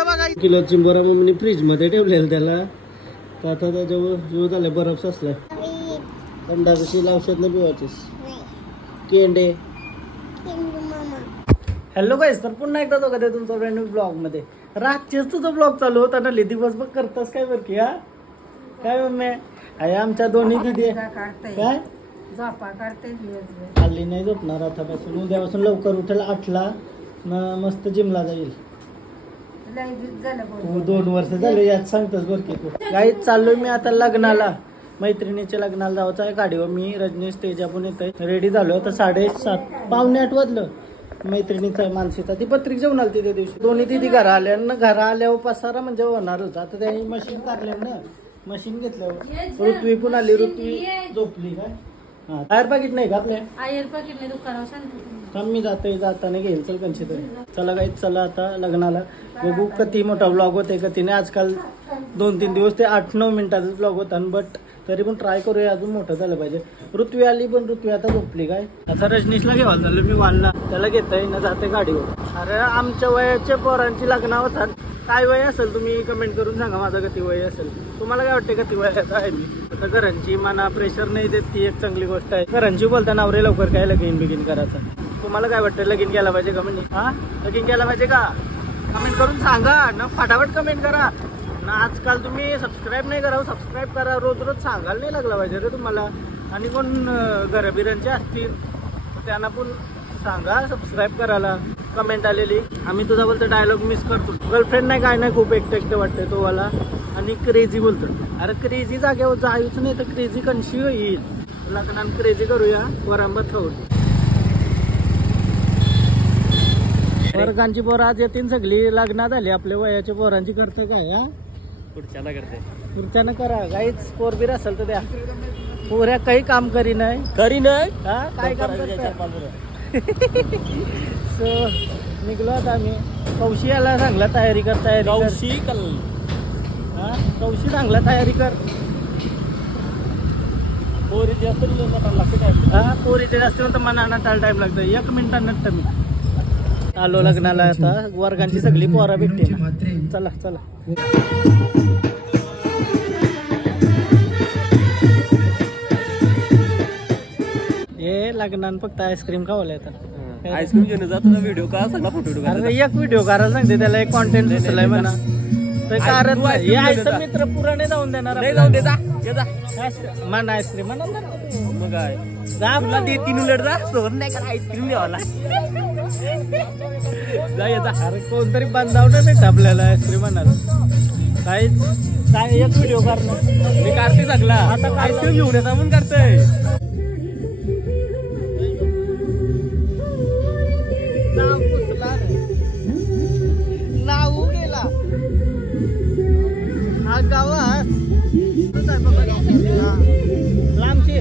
इथं बघा किलो चिंबोरा मम्मीने फ्रीज मध्ये ठेवलेला त्याला. तर आता त्याच्यावर जो झाला बर्फ असला थंडा कशी औषध न पिवायचीस केंडे. हॅलो गाईस, तर पुन्हा एकदा दोघं तुमचा ब्रँड न्यू ब्लॉग मध्ये. रातचेच तुझा ब्लॉग चालू होता ना, दिवसभर करतास काय बरं की? हा काय मम्मी आहे आमच्या दोन्ही दिदी काय हल्ली नाही झोपणार आतापासून. उद्यापासून लवकर उठेल 8ला मस्त जिमला जाईल. 2 वर्ष झाले यात सांगतोस बरं की तू. काही चाललोय मी आता लग्नाला, मैत्रिणीच्या लग्नाला जायचं आहे. गाडीवर मी रजनीश तेजा पण येत आहे. रेडी झालो तर 7:30 पावणे 8 वाजलं. मैत्रिणीचा मानसीचा ती पत्रिक जेवण आली त्या दिवशी. दोन्ही दिदी घरा आल्या ना, घरा आल्यावर पसारा म्हणजे होणार होता. आता त्या मशीन काढल्या ना, मशीन घेतल्यावर ऋत्वी पण आली. ऋत्वी झोपली काय? हा टायर पाकिट नाही का आपल्या? मी जातोय, जाताना घेईल. चल कंशी तरी चला काही. चला आता लग्नाला बघू किती मोठा ब्लॉग होते कधी नाही. आजकाल 2-3 दिवस ते 8-9 मिनिटाचाच ब्लॉग होता, बट तरी पण ट्राय करूया अजून मोठं झालं पाहिजे. ऋत्वी आली पण ऋत्वी आता झोपली काय. आता रजनीशला घेवायला झालं मी वानला, त्याला घेताय ना जाते गाडीवर. अरे आमच्या वयाच्या पोरांची लग्न होतात. काय वय असेल तुम्ही कमेंट करून सांगा माझं किती वय असेल. तुम्हाला काय वाटतं किती वयाचा आहे मी? आता घरांची मना प्रेशर नाही देत ती एक चांगली गोष्ट आहे. घरांची बोलताना नवरे लवकर काय लगीन बिगीन करायचं. तुम्हाला काय वाटतं लगीन केला पाहिजे का? म्हणजे हा लगीन केला पाहिजे का? कमेंट करून सांगा ना, फटाफट कमेंट करा ना. आजकाल तुम्ही सबस्क्राईब नाही करा, सबस्क्राईब करा. रोज रोज सांगायला नाही लागला पाहिजे रे तुम्हाला. आणि कोण घरबिरांचे असतील त्यांना पण सांगा सबस्क्राईब करायला. कमेंट आलेली आम्ही तुझा बोलतो डायलॉग मिस करतो. गर्लफ्रेंड नाही काय नाही, खूप एकटे वाटते तो वाला. आणि क्रेझी बोलतो. अरे क्रेझी जागेवर जायच नाही तर क्रेझी कशी होईल. लग्नात क्रेझी करूया वरांबत खाऊन. वर्गांची पोरं आज येतील सगळी. लग्न झाली आपल्या वयाच्या पोरांची. करते काय? हा पुढच्याला करते, पुढच्यानं करा. काहीच पोरबीर असेल तर द्या. पोऱ्या काही काम करी नाही हा काय काम सो निघलो आता आम्ही. कौशी याला सांगला तयारी कर, तयारी हा कौशी सांगला तयारी कर. पोरी जास्त हा पोरी ते जास्त म्हणतं मनाना टाळ टाइम लागतं. 1 मिनिटात मी आलो लग्नाला. आता वर्गांची सगळी पोरा भेटते. चला चला. हे लग्नात फक्त आईस्क्रीम खावायला येतात. आईस्क्रीम घेऊन जातो ना. व्हिडिओ का सगळा फोटो एक व्हिडिओ करायला सांगते त्याला. एक कॉन्टेंट दिसलाय म्हणा. तर कारण यायचं मित्र पुराणे जाऊन देणार. मन आईस्क्रीम म्हणा मग काय जा दे 3 उलट जा सोबत नाही का आईस्क्रीम द्यावाला. अरे कोणतरी बांधावं भेट आपल्याला आईस्क्रीम म्हणणार. काहीच काय एक व्हिडिओ करणार मी काढते सगळा. आता आईस्क्रीम घेऊन येतात म्हणून करतोय. नाव गेला हा गावात लांबची.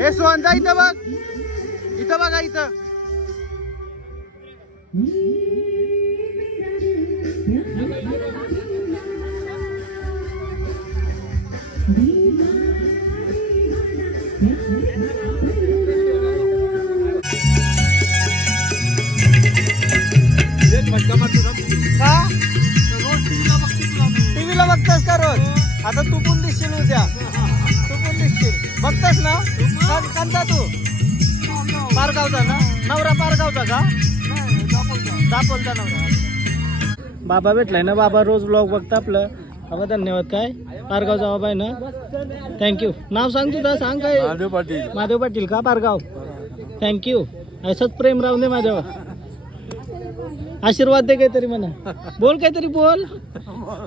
हे सोनजा इथं बघ, इथं बघा इथं. टीव्हीला बघतास का रोज? आता तू पण दिसशील उद्या. तू पण दिसशील. बघतास ना? कोणता तू? पारगावचा ना नवरा? पारगावचा का? दापोलचा नवरा. बाबा भेटलाय ना. बाबा रोज ब्लॉग बघता आपलं. बाबा धन्यवाद. काय पारगावचा बाबा आहे ना. थँक्यू. नाव सांग तुझं. सांग काय? महादेव पाटील. महादेव पाटील का पारगाव? थँक्यू. असंच प्रेम राहून दे माझ्यावर. आशीर्वाद दे काहीतरी म्हणा. बोल काहीतरी बोल.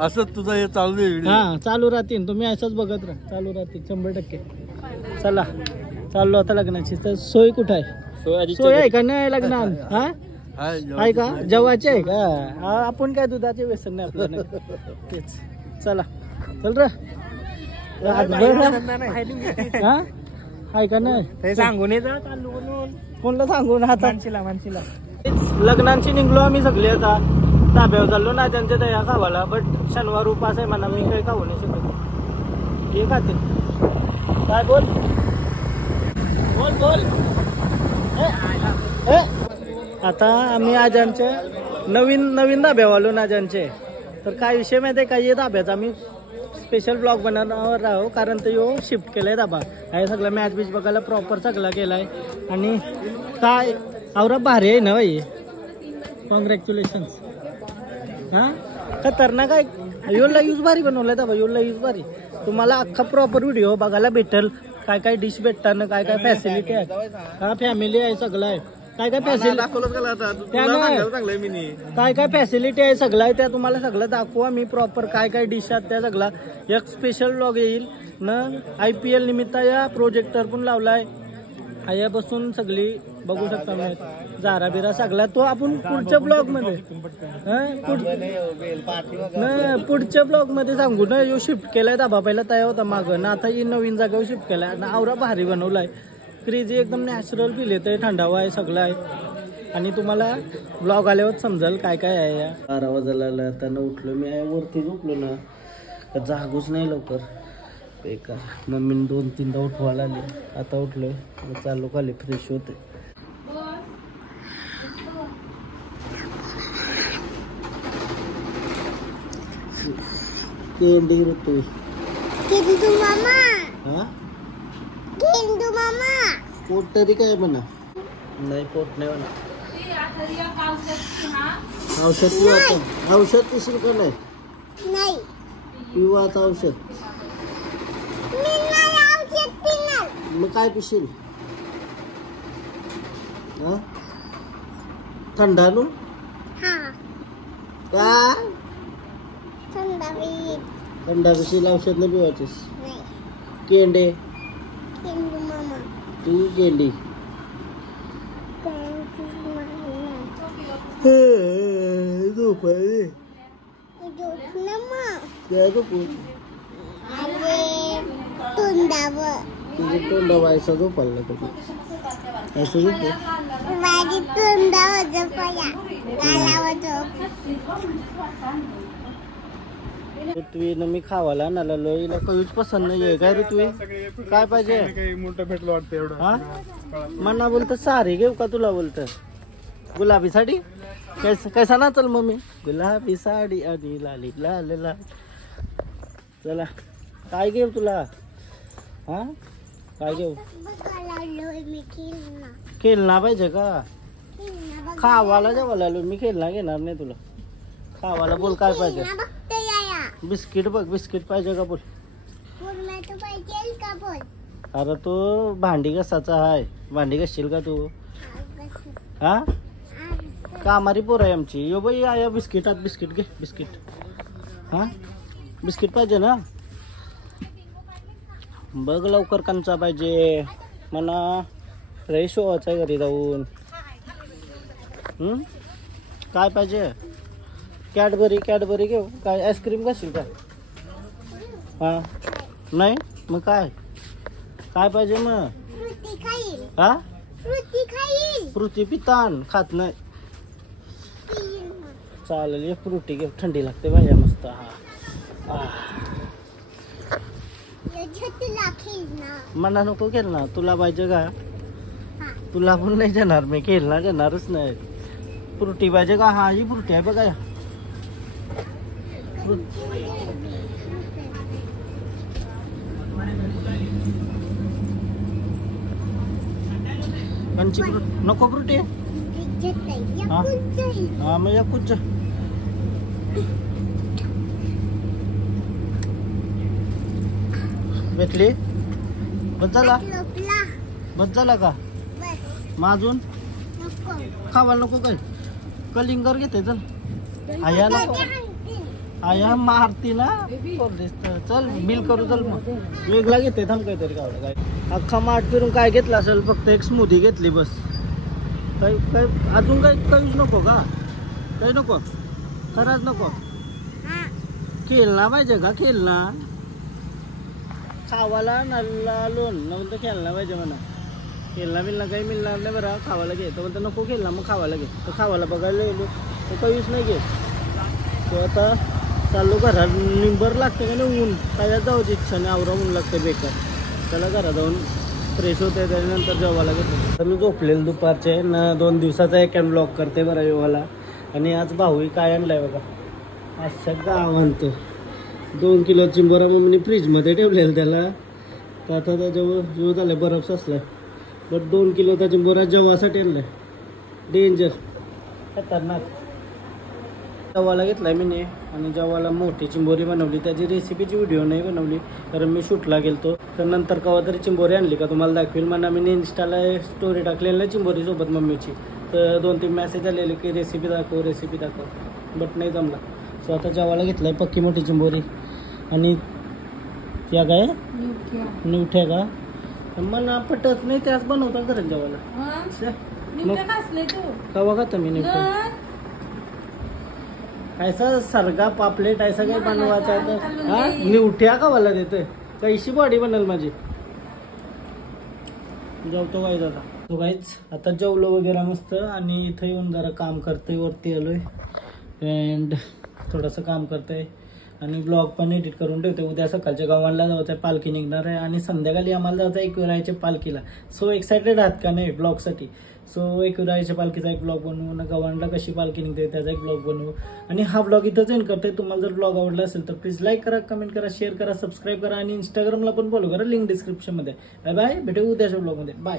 असंच तुझं हे चालू आहे. हा चालू राहतील. तुम्ही असंच बघत राहा. चालू राहतील 100%. चला चाललो आता लग्नाची. तर सोय कुठं आहे? सोय आहे का नाही लग्नात? हा आहे का? जेवायचे आहे का? आपण काय दुधाचे व्यसन नाही आपल्याला. तेच चला चल रे. हा आहे का नाही सांगून चालू म्हणून कोणला सांगून आता मानशीला लग्नांची निघलो आम्ही सगळे आता ताब्यावर चाललो ना त्यांच्या दया खावाला बट शनिवार उपास आहे म्हणा मी काही खाऊ नाही शकत हे खाते काय बोल बोल बोल आता आम्ही आजांचे नवीन धाब्यावर आलो ना आजांचे तर काय विषय माहिती आहे काय धाब्याचा आम्ही स्पेशल ब्लॉग बनवणार आहो कारण ते यो शिफ्ट केलाय धाबा हे सगळं मॅच बीच बघायला प्रॉपर सगळा केलाय आणि काय आवरा भारी आहे ना भाई कॉंग्रॅच्युलेशन हा खतरनाक आहे योला यूज भारी बनवलाय धाबा योला यूज भारी तुम्हाला अख्खा प्रॉपर व्हिडिओ बघायला भेटेल काय काय डिश भेटताना काय काय फॅसिलिटी आहे हा फॅमिली आहे सगळं आहे काय काय फॅसिलिटी काय काय फॅसिलिटी आहे सगळं आहे त्या तुम्हाला सगळं दाखवा मी प्रॉपर काय काय डिश आहेत त्या सगळा एक स्पेशल ब्लॉग येईल न IPL निमित्त या प्रोजेक्टर पण लावलाय आया बसून सगळी बघू शकता मी जारा बिरा सगळा तो आपण पुढच्या ब्लॉग मध्ये पुढच्या ब्लॉग मध्ये सांगू ना यो शिफ्ट केलाय धाबा पहिला तयार होता मागं ना आता ही नवीन जागेवर शिफ्ट केलाय ना आवरा भारी बनवलाय क्रेझी एकदम नॅचरल फील येतंय थंडावा आहे सगळं आहे आणि तुम्हाला ब्लॉग आल्यावर समजेल काय काय आहे या 12 वाजायला आता उठलो मी वरती झोपलो ना जागूच नाही लवकर बेकार मम्मीने 2-3दा उठवायला आली आता उठलोय चाललो खाली फ्रेश होते केंडी ऋतू हा पोट तरी काय म्हणा नाही पोट नाही म्हणा औषध पिऊ औषध पिशील का नाही पिऊ आता औषध मग काय पिशील हा थंडा नू का थंडा पिशील औषध नाही पिवायचीस केंडे तू गेली झोपाय तुझे तोंडावर ऐसा झोपायला कधी ऐसा झोप ऋत्वीनं मी खावाला नाला लोईला कधीच पसंत नाहीये काय ऋत्वी काय पाहिजे मोठं भेटलं वाटतं एवढं हा मना बोलत सारी घेऊ का तुला बोलत गुलाबी साडी कैसा ना चल मम्मी गुलाबी साडी आणि लाली लाल लाल चला काय घेऊ तुला हा काय घेऊ खेळणार पाहिजे का खावाला जेवायला आलो मी खेळणार घेणार नाही तुला खावाला बोल काय पाहिजे बिस्किट बघ बिस्किट पाहिजे का बोल अरे तो भांडी कसाचा आहे भांडी घासशील का तू हा कामारी पोर आहे आमची यो बाई आया बिस्किटात बिस्किट घे बिस्किट हा बिस्किट पाहिजे ना बघ लवकर कंचा पाहिजे मला फ्रेश व्हायचं आहे घरी जाऊन काय पाहिजे कॅडबरी घेऊ काय आईस्क्रीम घालशील का हा नाही मग काय पाहिजे मग हा फ्रुटी पितान खात नाही चालेल एक फ्रुटी घे थंडी लागते भाज्या मस्त हा मना नको खेळणार तुला पाहिजे का तुला पण नाही देणार मी देणारच नाही फ्रुटी पाहिजे का हा ही फ्रुटी आहे बघा कंची नको फ्रुटी हा मग या कुछ भेटली बस झाला का मग अजून खावायला नको काय कलिंगर घेते चल आया नको आया मारती ना चल बिल करू चल मग वेगळा घेते थांब काहीतरी काय अख्खा माठ फिरून काय घेतला असेल फक्त एक स्मूदी घेतली बस काय काय अजून काहीच नको का काही नको खरंच नको खेळणार पाहिजे का खेळणार खावाला नल्ला लोन नंतर खेळला पाहिजे म्हणा खेळला मिळणार काही मिळणार नाही बरं खावाला घे तर म्हणतं नको खेळला मग खावाला घे तर खावाला बघायला गेलो तो काहीच नाही घेत तो आता चाललो घरात निंबर लागते का नाही ऊन काय जाऊची इच्छा नाही आवरा ऊन लागते बेकार त्याला घरात जाऊन फ्रेश होते त्याच्यानंतर जेवायला घेतो तर मी झोपलेलो दुपारचे न 2 दिवसाचा एक ब्लॉग करते बरं जेवायला आणि आज भाऊ काय आणलाय बघा अशा गाव आणतो 2 किलो चिंबोरा मम्मीने फ्रीजमध्ये ठेवलेलं त्याला तर आता त्याच्यावर जो झालाय बर्फ असलाय बट 2 किलोचा चिंबोरा जेवासाठी आणलाय डेंजर खतरनाक जेवायला घेतलाय मी आणि जेवायला मोठी चिंबोरी बनवली त्याची रेसिपीची व्हिडिओ नाही बनवली कारण मी शूटला गेलतो तर नंतर केव्हा तरी चिंबोरी आणली का तुम्हाला दाखवेल म्हणा मी इन्स्टाला स्टोरी टाकलेली ना चिंबोरी सोबत मम्मीची तर 2-3 मेसेज आलेले की रेसिपी दाखव बट नाही जमला सो आता जेवायला घेतलाय पक्की मोठी चिंबोरी आणि त्या काय निवठ्या का मला पटत नाही त्याच बनवतात घरात जेवायला कवा का तुम्ही निवठ्या ऐसा सरगा पापलेट ऐसा काही बनवायचा तर हा निवठ्या का मला देतोय कैशी बॉडी बनल माझी जेवतो काय दादा तो काहीच आता जेवलो वगैरे मस्त आणि इथं येऊन जरा काम करतोय वरती आलोय अँड थोडंसं काम करतोय आणि ब्लॉग पण एडिट करून ठेवते उद्या सकाळच्या गावाला जायचं आहे पालखी निघणार आहे आणि संध्याकाळी आम्हाला जायचं आहे एकविरायच्या पालखीला सो एक्सायटेड आहात का नाही ब्लॉगसाठी सो एकविरायच्या पालखीचा एक ब्लॉग बनवू ना गव्हाणला कशी पालखी निघते त्याचा एक ब्लॉग बनवू आणि हा ब्लॉग इथंच एंड करतोय तुम्हाला जर ब्लॉग आवडला असेल तर प्लीज लाईक करा कमेंट करा शेअर करा सबस्क्राईब करा आणि इंस्टाग्रामला पण फॉलो करा लिंक डिस्क्रिप्शनमध्ये बाय बाय भेटू उद्याच्या ब्लॉगमध्ये बाय